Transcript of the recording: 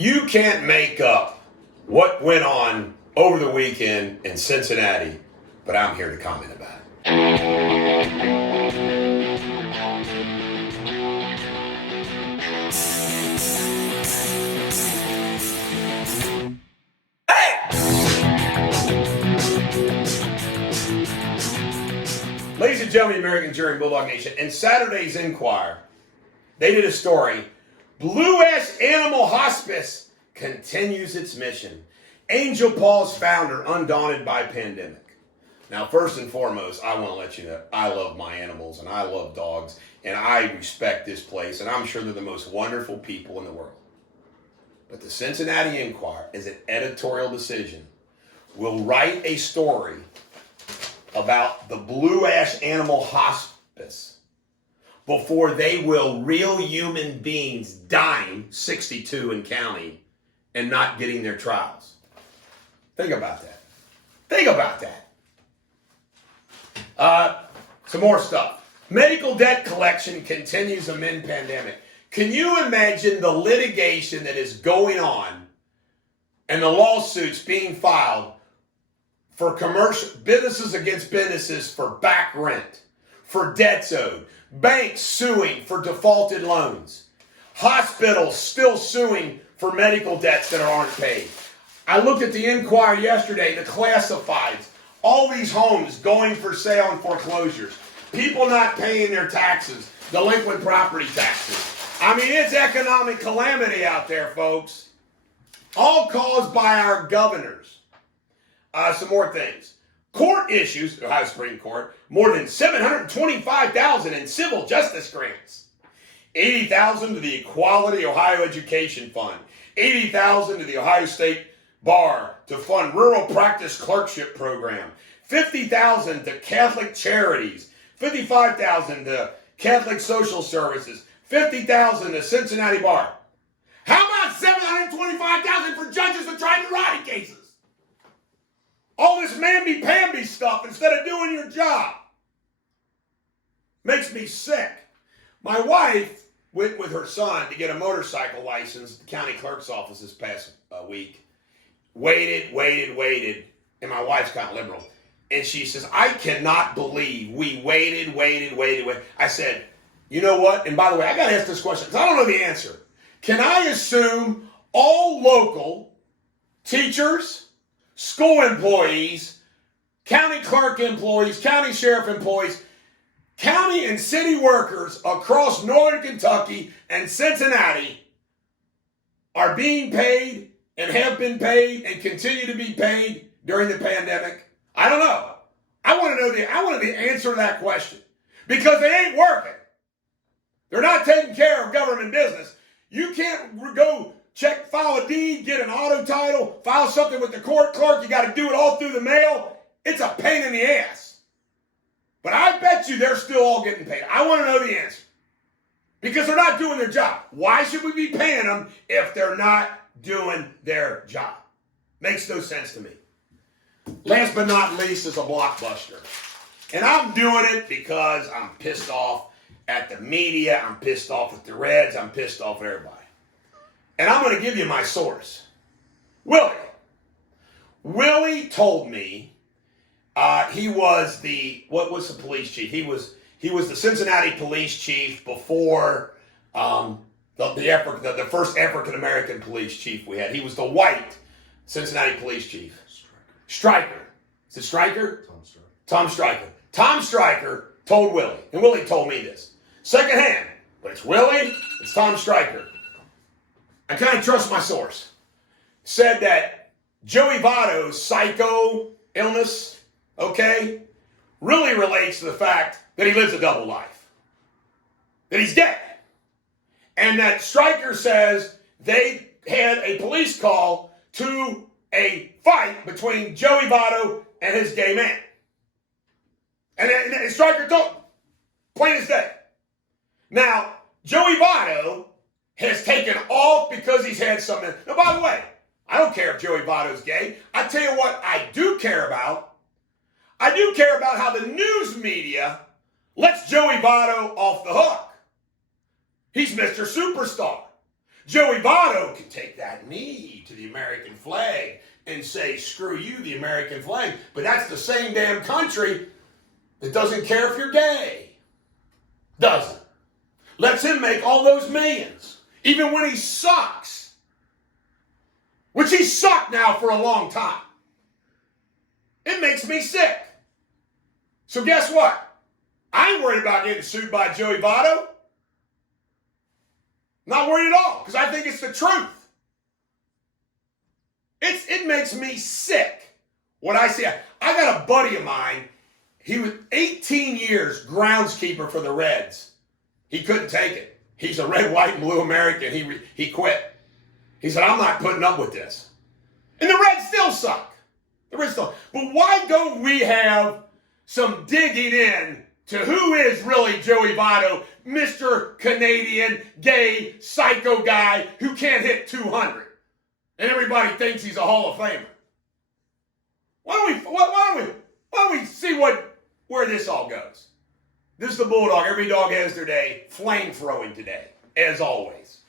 You can't make up what went on over the weekend in Cincinnati, but I'm here to comment about it. Ladies and gentlemen, American Jury and Bulldog Nation, in Saturday's Enquirer, they did a story. Blue Ash Animal Hospice continues its mission. Angel Paws founder undaunted by pandemic. Now, first and foremost, I want to let you know I love my animals and I love dogs and I respect this place and I'm sure they're the most wonderful people in the world. But the Cincinnati Enquirer, as an editorial decision, will write a story about the Blue Ash Animal Hospice before they will real human beings dying 62 and counting and not getting their trials. Think about that. Think about that. Some more stuff. Medical debt collection continues amid pandemic. Can you imagine the litigation that is going on and the lawsuits being filed for commercial businesses against businesses for back rent, for debts owed, banks suing for defaulted loans, hospitals still suing for medical debts that aren't paid? I looked at the Enquirer yesterday, the classifieds, all these homes going for sale and foreclosures, people not paying their taxes, delinquent property taxes. I mean, it's economic calamity out there, folks. All caused by our governors. Some more things. Court issues, Ohio Supreme Court, more than $725,000 in civil justice grants. $80,000 to the Equality Ohio Education Fund. $80,000 to the Ohio State Bar to fund rural practice clerkship program. $50,000 to Catholic charities. $55,000 to Catholic social services. $50,000 to Cincinnati Bar. How about $725,000 for judges that tried erotic cases? All this mamby-pamby stuff instead of doing your job. Makes me sick. My wife went with her son to get a motorcycle license at the county clerk's office this past week. Waited, and my wife's kind of liberal. And she says, I cannot believe we waited. I said, you know what? And by the way, I got to ask this question because I don't know the answer. Can I assume all local teachers, school employees, county clerk employees, county sheriff employees, county and city workers across northern Kentucky and Cincinnati are being paid and have been paid and continue to be paid during the pandemic? I don't know. I want the answer to that question because they ain't working. They're not taking care of government business. You can't go file a deed, get an auto title, file something with the court clerk. You got to do it all through the mail. It's a pain in the ass. But I bet you they're still all getting paid. I want to know the answer. Because they're not doing their job. Why should we be paying them if they're not doing their job? Makes no sense to me. Last but not least is a blockbuster. And I'm doing it because I'm pissed off at the media. I'm pissed off at the Reds. I'm pissed off at everybody. And I'm going to give you my source. Willie told me he was what was the police chief? He was the Cincinnati police chief before the first African-American police chief we had. He was the white Cincinnati police chief. Stryker. Is it Stryker? Tom Stryker. Tom Stryker told Willie, and Willie told me this. Secondhand, but it's Willie, it's Tom Stryker. I kind of trust my source. Said that Joey Votto's psycho illness, really relates to the fact that he lives a double life. That he's dead. And that Stryker says they had a police call to a fight between Joey Votto and his gay man. And Stryker told, plain as day. Now, Joey Votto has taken off because he's had something. Now, by the way, I don't care if Joey Votto's gay. I tell you what I do care about. I do care about how the news media lets Joey Votto off the hook. He's Mr. Superstar. Joey Votto can take that knee to the American flag and say, screw you, the American flag. But that's the same damn country that doesn't care if you're gay. Doesn't. Lets him make all those millions. Even when he sucks. Which he sucked now for a long time. It makes me sick. So guess what? I ain't worried about getting sued by Joey Votto. Not worried at all, because I think it's the truth. It makes me sick what I see. I got a buddy of mine. He was 18 years groundskeeper for the Reds. He couldn't take it. He's a red, white, and blue American. He quit. He said, I'm not putting up with this. And the Reds still suck. The Reds still. But why don't we have some digging in to who is really Joey Votto, Mr. Canadian, gay, psycho guy who can't hit 200? And everybody thinks he's a Hall of Famer. Why don't we see where this all goes? This is the Bulldog. Every dog has their day. Flame throwing today, as always.